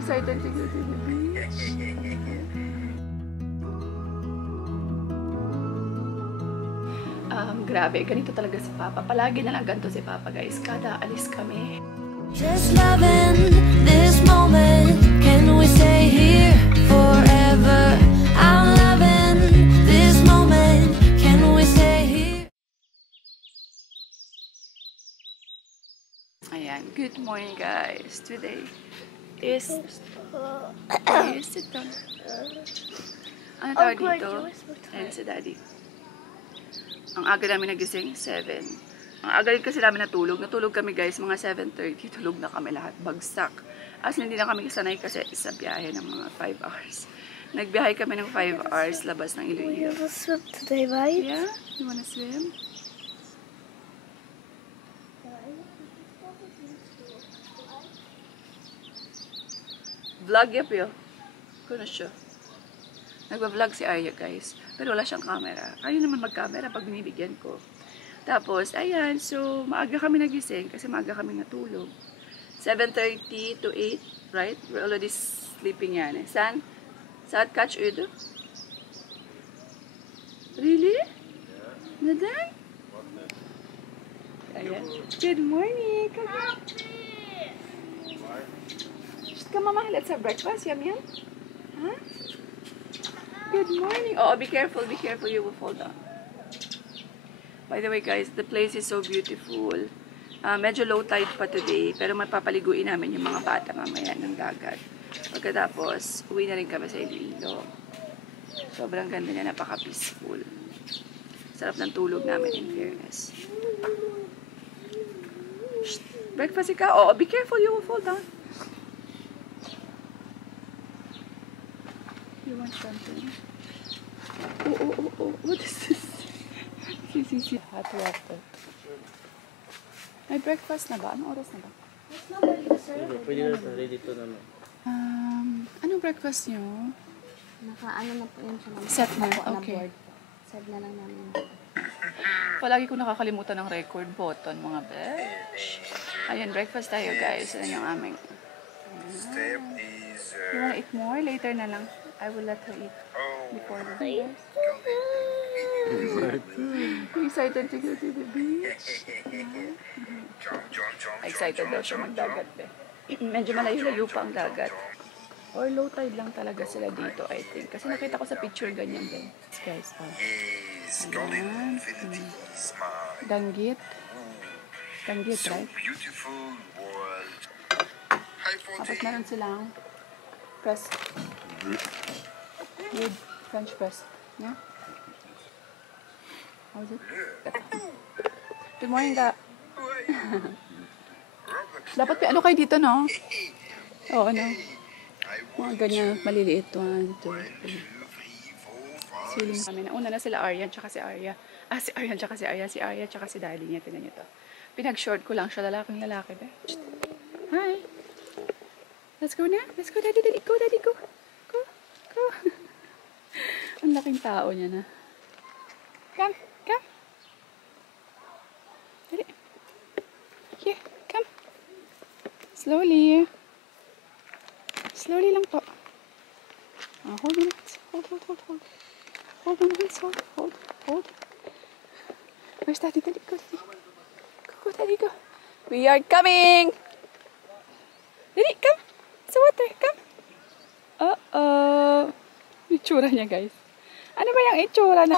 Excited to go to the beach. Grabe, ganito talaga si Papa. Palagi na lang ganito si Papa, guys. Kada alis kami. Just loving this moment. Can we stay here forever? I'm loving this moment. Can we stay here? Ayan, good morning, guys. Today is sit down. Ano tawag dito? Ayan si Daddy. Ang aga namin nagising, 7. Ang aga rin kasi namin natulog. Natulog kami, guys, mga 7:30. Tulog na kami lahat, bagsak. As hindi na kami sanay kasi sa biyahe ng mga 5 hours. Nagbiyahe kami ng 5 hours labas ng Iloilo. We will swim today, right? Yeah? You wanna swim? Vlog yap yo. Kuno siya. Nagba-vlog si Arya, guys. Pero wala siyang camera. Ayaw naman mag-camera pag binibigyan ko. Tapos, ayan. So, maaga kami nagising kasi maaga kami natulog. 7:30 to 8, right? We're already sleeping yan. Eh. Saan? Saan catch udo? Really? Naday? Ayan. Good morning. Come on. Come on, let's have breakfast. Yum, yum. Huh? Good morning. Oh, be careful, you will fall down. By the way, guys, the place is so beautiful. Medyo low tide pa today, pero mapapaliguin namin yung mga bata mamaya ng dagat. Pagkatapos, uwi na rin kami sa Iloilo. Sobrang ganda niya, napaka-peaceful. Sarap ng tulog namin, in fairness. Shh, breakfast ka? Oh, be careful, you will fall down. You want something? Oh. What is this? See. Hot water. May breakfast na ba? Anong oras na ba? It's not ready to serve. Pwede na ready to naman. Anong breakfast nyo? Naka-ano na po yun siya. Set na, okay. Set na lang namin. Palagi ko nakakalimutan ng record button, mga besh. Ayan, breakfast tayo, guys. Ayan yung aming. You wanna eat more? Later na lang. I will let her eat before the beach. Excited to go to the beach. Excited daw siya magdagat, be. Medyo malayo-layo pa ang dagat. Or low tide lang talaga sila dito, I think. Kasi nakita ko sa picture ganyan din. Guys, ayan. Danggit. Danggit, right? Tapos meron silang press. With French press. Yeah? How is it? Good morning, da. Dapat ano kayo dito, no? Oo, no? Mga ganyan, maliliit. 1, 2, 3. Siling kami. Nauna na sila Aryan, tsaka si Arya. Si Aryan, tsaka si Arya. Si Arya, tsaka si Daddy niya. Tinan niyo to. Pinag-short ko lang siya. Lalaking lalaki, be. Hi. Let's go na. Let's go, Daddy. Go, Daddy. Go. Go. Ang laking tao niya na. Come. Dali. Here, come. Slowly. Slowly lang po. Hold on. Hold. Hold on, hands. Hold. Where's Daddy? Daddy, go, Daddy. Go, Daddy, go. We are coming. Daddy, come. Sa water, come. Uh-oh. Itsura niya, guys. Ano ba yung itsura na?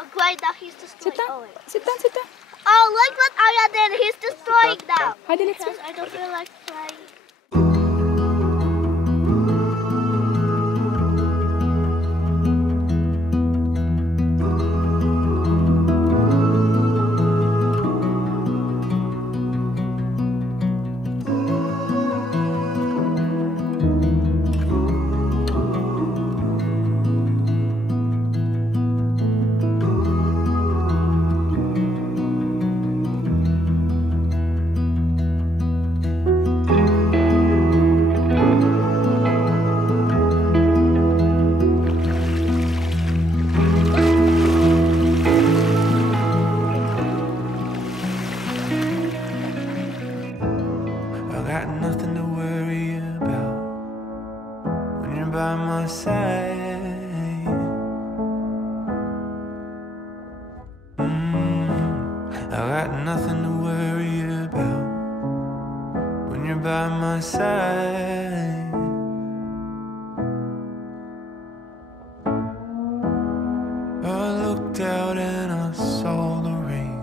Okay, now he's destroying. Sit down. Oh, look what Arya did. He's destroying now. Hadi, let's go. Because I don't feel like trying. got nothing to worry about when you're by my side. I got nothing to worry about when you're by my side. I looked out and I saw the rain.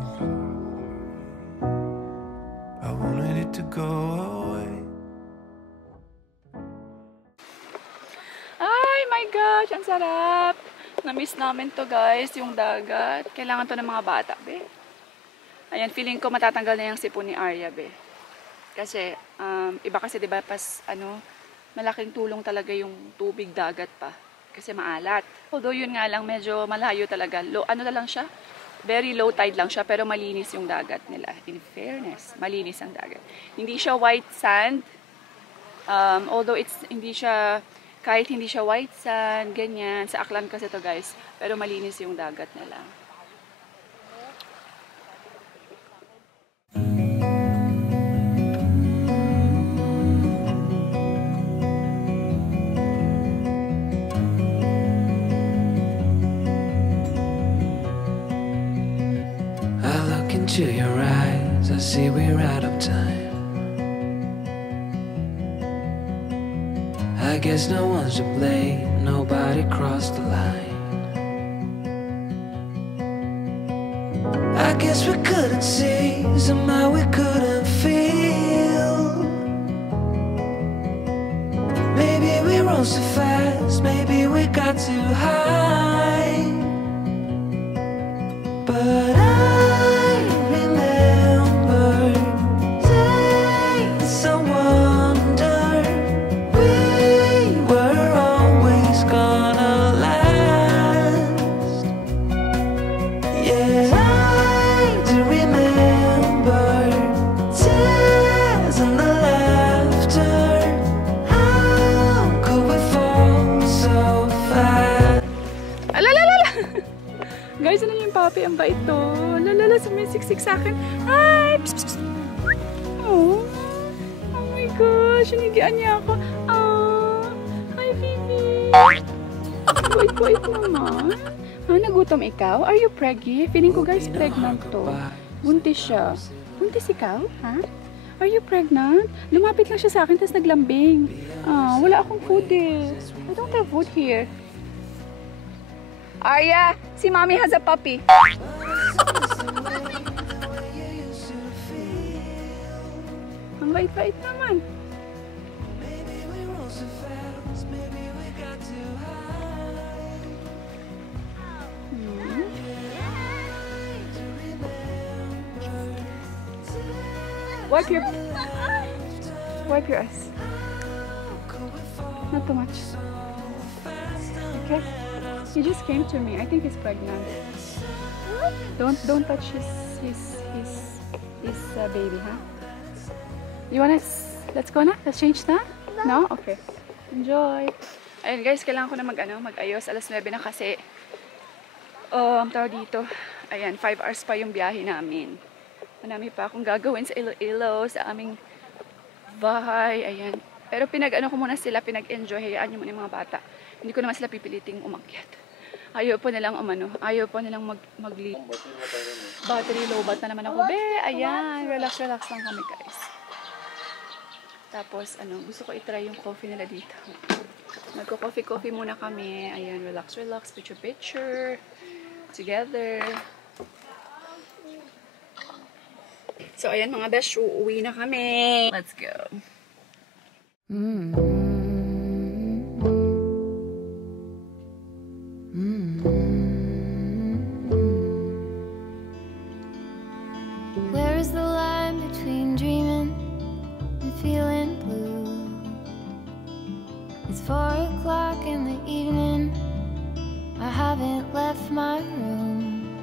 I wanted it to go away. Ay, my gosh, ang sarap. Na-miss namin to guys, yung dagat. Kailangan to ng mga bata, be. Ayan, feeling ko matatanggal na yung sipon ni Arya, be. Kasi, iba kasi diba, pas, malaking tulong talaga yung tubig dagat pa. Kasi maalat. Although yun nga lang, medyo malayo talaga. Low, na lang siya? Very low tide lang siya, pero malinis yung dagat nila. In fairness, malinis ang dagat. Hindi siya white sand. Although hindi siya, kahit hindi siya white sand, ganyan. Sa Aklan kasi to guys. Pero malinis yung dagat nila. To your eyes, I see we're out of time. I guess no one's to blame, nobody crossed the line. I guess we couldn't see, somehow we couldn't feel. Maybe we rose too fast, maybe we got too high. But guys, ano yung papi? Ang bait to. Lalala, sumisiksik sa akin. Hi! Psst, psst. Oh. Oh my gosh, hinigian niya ako. Hi, Bibi. Bait-bait naman. Nagutom ikaw? Are you preggy? Feeling ko guys, pregnant to. Buntis siya. Buntis ikaw? Ha? Are you pregnant? Lumapit lang siya sa akin, tapos naglambing. Wala akong food eh. I don't have food here. Arya, si Mommy has a puppy. Ang bait-bait naman. Wipe your eyes. Not too much. Okay. He just came to me. I think he's pregnant. Don't touch his baby, huh? You wanna? Let's go na. Let's change na. No? Okay. Enjoy. Ayun guys, kailangan ko na mag-ayos. Alas 9 na kasi. Ang tawag dito. Ayan, 5 hours pa yung biyahe namin. Marami pa akong gagawin sa Iloilo, sa aming bahay. Ayan. Pero ko muna sila, pinag-enjoy. Hayaan nyo muna yung mga bata. Hindi ko naman sila pipiliting umakyat. Ayaw po nilang mag-leave. Battery low bat na naman ako. Be, ayan. Relax lang kami guys. Tapos, gusto ko i-try yung coffee nila dito. Magko-coffee muna kami. Ayan, relax. Picture. Together. So, ayan mga besh, uuwi na kami. Let's go. Where is the line between dreaming and feeling blue? It's 4 o'clock in the evening. I haven't left my room,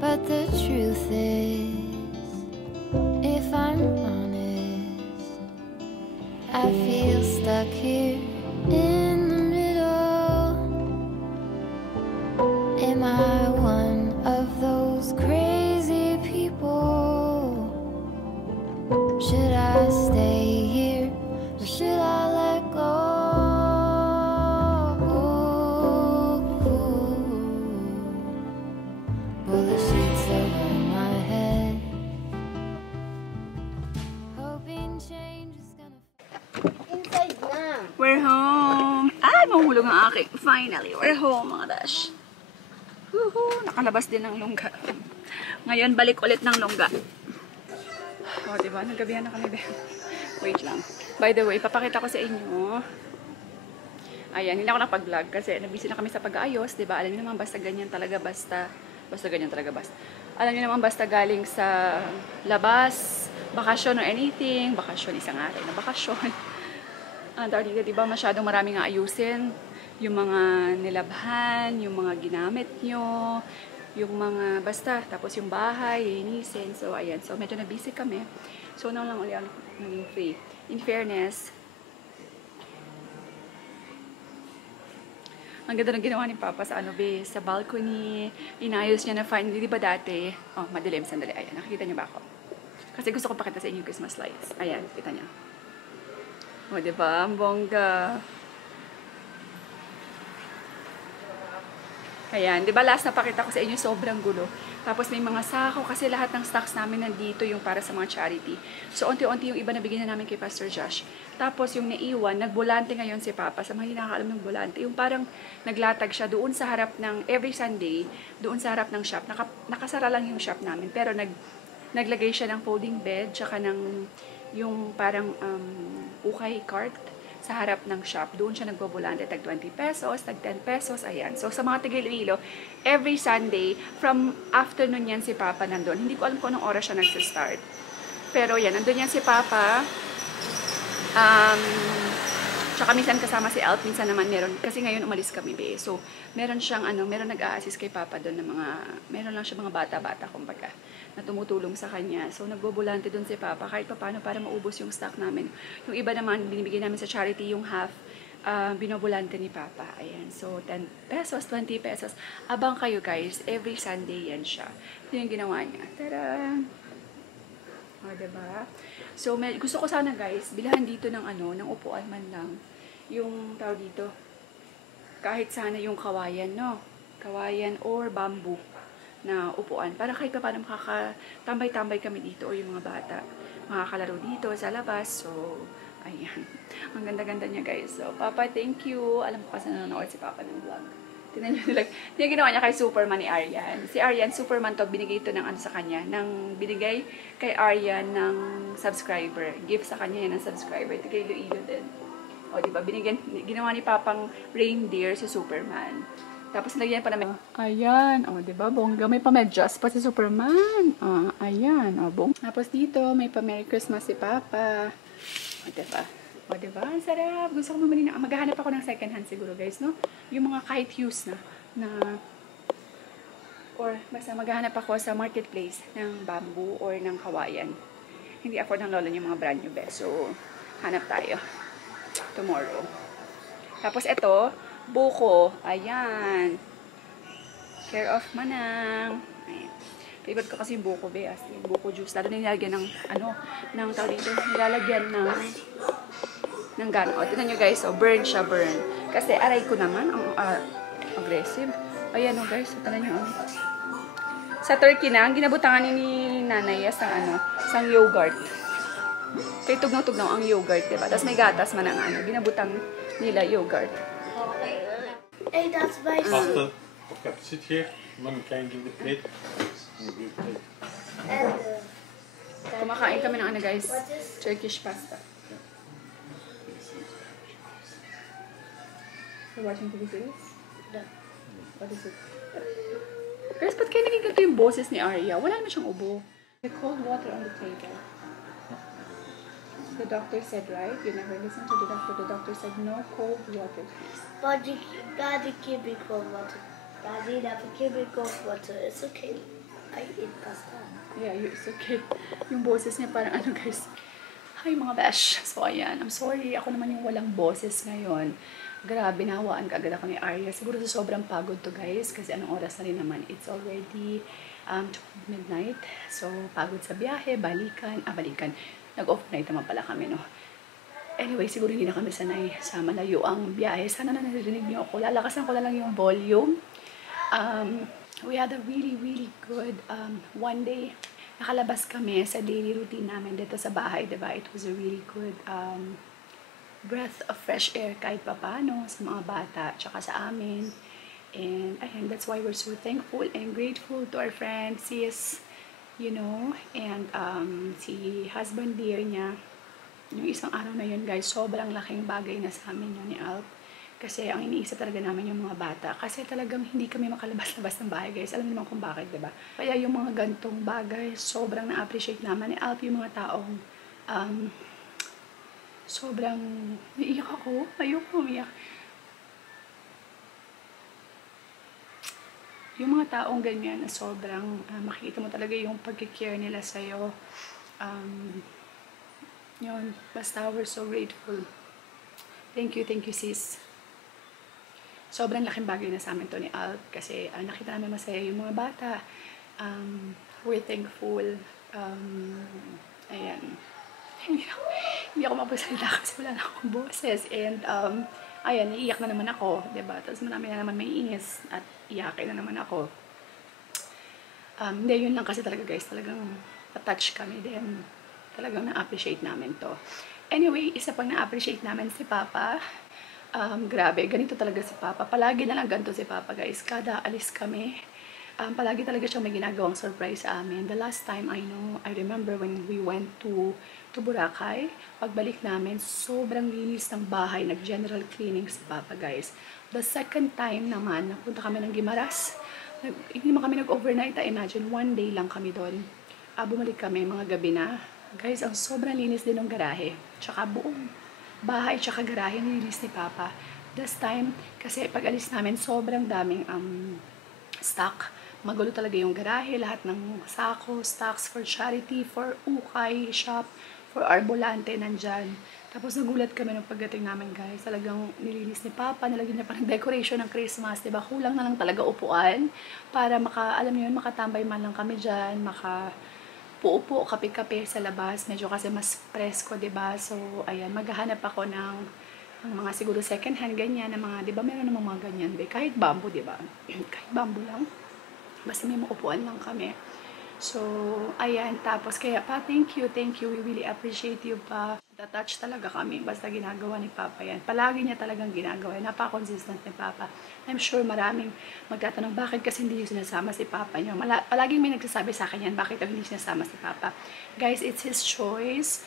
but the truth is, if I'm honest, I feel stuck here in the middle. Am I one of those crazy people? Should I stay here? Ito nga aking, finally, we're home mga dash. Woohoo! Nakalabas din ng lungga. Ngayon, balik ulit ng lungga. O, diba? Nagabihan na kami. Wait lang. By the way, papakita ko sa inyo. Ayan, hindi ako nakapag-vlog kasi nabisi na kami sa pag-aayos. Diba? Alam niyo naman, basta ganyan talaga, basta ganyan talaga, basta. Alam niyo naman, basta galing sa labas, bakasyon or anything. Bakasyon, isang araw na bakasyon. Dahil diba, masyadong maraming ayusin. Yung mga nilabhan, yung mga ginamit nyo, yung mga basta, tapos yung bahay, linisin. So, ayan. So, medyo na-busy kami. So, lang ulit ako naging free. In fairness, ang ganda ng ginawa ni Papa sa sa balcony. Inayos niya na fine. Di ba dati? Oh, madilim. Sandali. Ayan. Nakikita niyo ba ako? Kasi gusto ko pakita sa inyo yung Christmas lights. Ayan. Kita niyo. O, diba? Ang bongga. Ayan. Diba last napakita ko sa inyo, sobrang gulo. Tapos may mga sako kasi lahat ng stocks namin nandito yung para sa mga charity. So, unti-unti yung iba nabigyan na namin kay Pastor Josh. Tapos yung naiwan, nagbulante ngayon si Papa. Sa mga hinakaalam ng bulante, yung parang naglatag siya doon sa harap ng, every Sunday, doon sa harap ng shop. Nakasara lang yung shop namin. Pero naglagay siya ng folding bed, tsaka ng yung parang ukay cart sa harap ng shop. Doon siya nagbobulante, tag 20 pesos, tag 10 pesos, ayan. So, sa mga Tigil-Ilo, every Sunday, from afternoon yan si Papa nandun. Hindi ko alam kung anong oras siya nagsa-start. Pero yan, nandun yan si Papa. Tsaka minsan kasama si Alp, minsan naman meron, kasi ngayon umalis kami be. So, meron siyang meron nag-a-assist kay Papa doon ng meron lang siya mga bata-bata, kumbaga, na tumutulong sa kanya. So, nagbobulante doon si Papa, kahit pa paano para maubos yung stock namin. Yung iba naman, binibigay namin sa charity, yung half, binobulante ni Papa. Ayan. So, 10 pesos, 20 pesos. Abang kayo guys, every Sunday yan siya. Ito yung ginawa niya. Tada! O, diba? So, gusto ko sana guys, bilhan dito ng ng upuan man lang. Yung tawag dito, kahit sana yung kawayan, no? Kawayan or bamboo na upuan. Para kahit pa paano makakatambay-tambay kami dito o yung mga bata. Makakalaro dito sa labas. So, ayan. Ang ganda-ganda niya guys. So, Papa, thank you. Alam ko kasi nanonood si Papa ng vlog. Tignan nyo nila. Yung ginawa niya kay Superman ni Aryan. Si Aryan, Superman to, binigay ito ng sa kanya. Binigay kay Aryan ng subscriber. Gift sa kanya yan ng subscriber. Ito kay Iloilo din. O, diba? Ginawa ni Papang reindeer si Superman. Tapos nilagyan pa namin. Ayan. O, diba? Bongga. May pa-medyas pa si Superman. Ayan. O, bong. Tapos dito, may pa-Merry Christmas si Papa. O, diba? O, diba? Ang sarap. Gusto ko mamali na. Maghahanap ako ng second hand siguro, guys, no? Yung mga kahit use na or basta maghahanap ako sa marketplace ng bamboo or ng kawayan. Hindi afford ng lolo yung mga brand new best. So, hanap tayo. Tomorrow. Tapos, ito, buko. Ayan. Care of Manang. Ayan. Favorite ko kasi yung buko, be. As in, buko juice. Lalo na nilalagyan ng, ng tawag dito, nilalagyan ng gano'n. O, tignan nyo guys, burn siya, burn. Kasi aray ko naman, ang aggressive. Ayan o guys, tignan nyo. Sa turkey na, ang ginabutangan ni nanay sang yogurt. Kaya tugnaw-tugnaw ang yogurt, diba? Tapos may gatas man ang ginabutang nila yogurt. Hey, that's my After, okay, sit here. Mom, can you give the plate? And Kumakain kami ng guys, Turkish pasta. You're watching TV series? No. What is it? Guys, ba't kayo naging ganito yung boses ni Arya? Wala naman siyang ubo. The cold water on the table. The doctor said, right? You never listened to the doctor. The doctor said, no cold water, please. But Daddy give me cold water. Daddy never give me cold water. It's okay. I eat pasta. Yeah, it's okay. Yung boses niya parang guys. Hi mga besh. So, ayan. I'm sorry. Ako naman yung walang boses ngayon. Grabe, nahawaan ka agad ako ni Arya. Siguro sa sobrang pagod to guys. Kasi anong oras na rin naman. It's already midnight. So, pagod sa biyahe. Balikan. Nag-off-night naman pala kami, no? Anyway, siguro hindi na kami sanay sa malayo ang biyahe. Sana na naririnig niyo ako. Lalakasan ko na lang yung volume. We had a really, really good one day. Nakalabas kami sa daily routine namin dito sa bahay, diba? It was a really good breath of fresh air kahit papano sa mga bata tsaka sa amin. And ayan, that's why we're so thankful and grateful to our friend sis, you know, and si husband dear niya. Yung isang araw na yun guys, sobrang laking bagay na sa amin yun ni Alp. Kasi ang iniisip talaga namin yung mga bata. Kasi talagang hindi kami makalabas-labas ng bahay guys. Alam niyo naman kung bakit, diba? Kaya yung mga gantong bagay, sobrang na-appreciate naman ni Alp, yung mga taong sobrang naiiyak ako. Ayoko umiyak. Yung mga taong ganyan na sobrang makikita mo talaga yung pag-care nila sa'yo. Yun, basta we're so grateful. Thank you sis. Sobrang laking bagay na sa amin to ni Alp kasi nakita namin masaya yung mga bata. We're thankful. Ayan. Hindi ako mapagsalita kasi wala na akong boses. And ayan, iiyak na naman ako, diba? Tapos marami na naman may ingis at iyakin na naman ako. Hindi, yun lang kasi talaga guys, talagang attach kami din. Talagang na-appreciate namin to. Anyway, isa pang na-appreciate namin si Papa. Grabe, ganito talaga si Papa. Palagi na lang ganito si Papa guys. Kada alis kami, palagi talaga siyang may ginagawang surprise sa amin. The last time I remember when we went to Boracay, pagbalik namin, sobrang linis ng bahay, nag-general cleaning si Papa guys. The second time naman, napunta kami ng Guimaras. Hindi naman kami nag-overnight. Imagine, one day lang kami doon. Bumalik kami, mga gabi na. Guys, ang sobrang linis din ng garahe. Tsaka buong bahay, tsaka garahe, nilinis ni Papa. This time, kasi pag alis namin, sobrang daming stock. Magulo talaga yung garahe, lahat ng sako, stocks for charity, for ukay shop, for Arbolante, nandyan. Tapos nagulat kami nung pagdating namin guys. Talagang nilinis ni Papa, nilagyan niya pa ng decoration ng Christmas, diba? Kulang na lang talaga upuan para alam niyo yun, makatambay man lang kami dyan, upo, kape-kape sa labas. Medyo kasi mas presko, diba? So, ayan, maghahanap ako ng mga siguro second hand ganyan, na mga, diba, meron namang mga ganyan, be? Kahit bamboo, diba? Kahit bamboo lang. Basta may maupuan lang kami. So, ayan, tapos kaya pa, thank you, we really appreciate you pa. Attached talaga kami, basta ginagawa ni Papa yan. Palagi niya talagang ginagawa, napaka-consistent ni Papa. I'm sure maraming magtatanong, bakit kasi hindi niyo sinasama si Papa niyo? Palaging may nagsasabi sa akin yan, bakit hindi sinasama si Papa? Guys, it's his choice.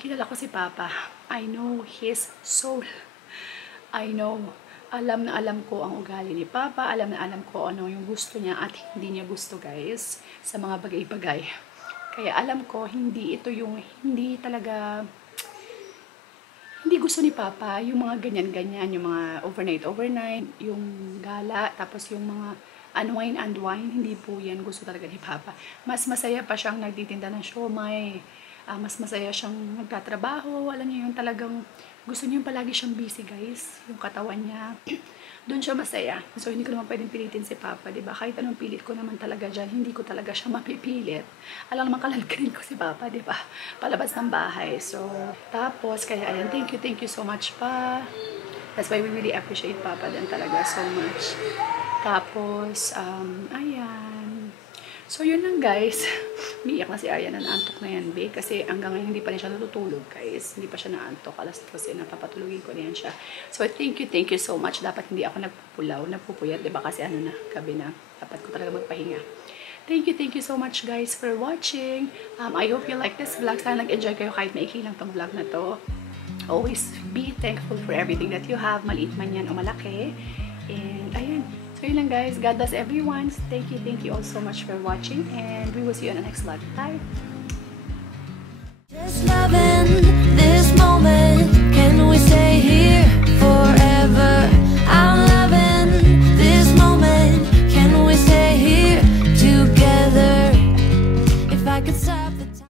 Kilala ko si Papa. I know his soul. I know. Alam na alam ko ang ugali ni Papa, alam na alam ko ano yung gusto niya at hindi niya gusto guys, sa mga bagay-bagay. Kaya alam ko, hindi gusto ni Papa yung mga ganyan-ganyan, yung mga overnight, yung gala, tapos yung mga unwind, hindi po yan gusto talaga ni Papa. Mas masaya pa siyang nagtitinda ng siomay, mas masaya siyang nagtatrabaho, alam niyo yun, talagang gusto niyo palagi siyang busy guys, yung katawan niya. Doon siya masaya. So, hindi ko naman pwedeng pilitin si Papa, diba? Kahit anong pilit ko naman talaga dyan, hindi ko talaga siya mapipilit. Alam naman kalalkarin ko si Papa, diba? Palabas ng bahay. So, tapos, kaya ayan, thank you so much pa. That's why we really appreciate Papa din talaga so much. Tapos, ayan. So, yun lang guys. Umiiyak na si Arya na naantok na yan, babe. Kasi hanggang ngayon hindi pa rin siya natutulog, guys. Hindi pa siya naantok. Alas kasi napapatulogin ko na yan siya. So, thank you so much. Dapat hindi ako nagpupuyat, diba? Kasi ano na, gabi na. Dapat ko talaga magpahinga. Thank you so much guys for watching. I hope you like this vlog. Sana nag-enjoy kayo kahit maikli lang tong vlog na to. Always be thankful for everything that you have. Maliit man yan o malaki. And, ayan. So, yun lang guys. God bless everyone. Thank you all so much for watching. And we will see you on the next vlog. Bye! Just loving this moment.